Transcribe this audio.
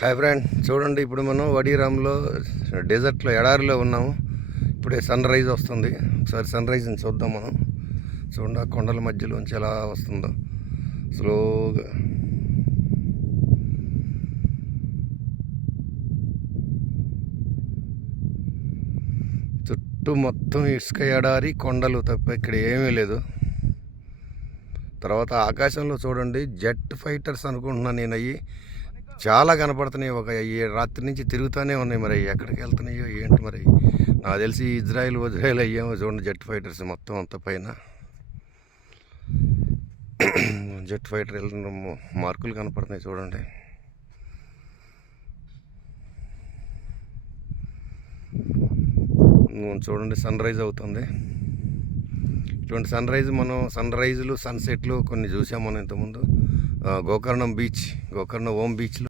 Hi friend, చూడండి ఇప్పుడు మనం వడిరామ్లో డెజర్ట్లో ఎడారిలో ఉన్నాము. ఇప్పుడే సన్ రైజ్ వస్తుంది. ఒకసారి సన్ రైజ్ని చూద్దాం మనం. చూడండి ఆ కొండల మధ్యలోంచి ఎలా వస్తుందో స్లోగా. చుట్టూ మొత్తం ఇసుక ఎడారి కొండలు తప్ప ఇక్కడ ఏమీ లేదు. తర్వాత ఆకాశంలో చూడండి జెట్ ఫైటర్స్ అనుకుంటున్నాను నేను. అయ్యి చాలా కనపడుతున్నాయి. ఒక రాత్రి నుంచి తిరుగుతూనే ఉన్నాయి. మరి ఎక్కడికి వెళ్తున్నాయో ఏంటి మరి. నాకు తెలిసి ఇజ్రాయిల్ అయ్యామో. చూడండి జెట్ ఫైటర్స్ మొత్తం అంత పైన జెట్ ఫైటర్ వెళ్తున్న మార్కులు కనపడుతున్నాయి చూడండి. చూడండి సన్ రైజ్ అవుతుంది. ఇటువంటి సన్ రైజులు సన్సెట్లు కొన్ని చూసాం మనం ఇంతకుముందు. గోకర్ణం ఓం బీచ్లో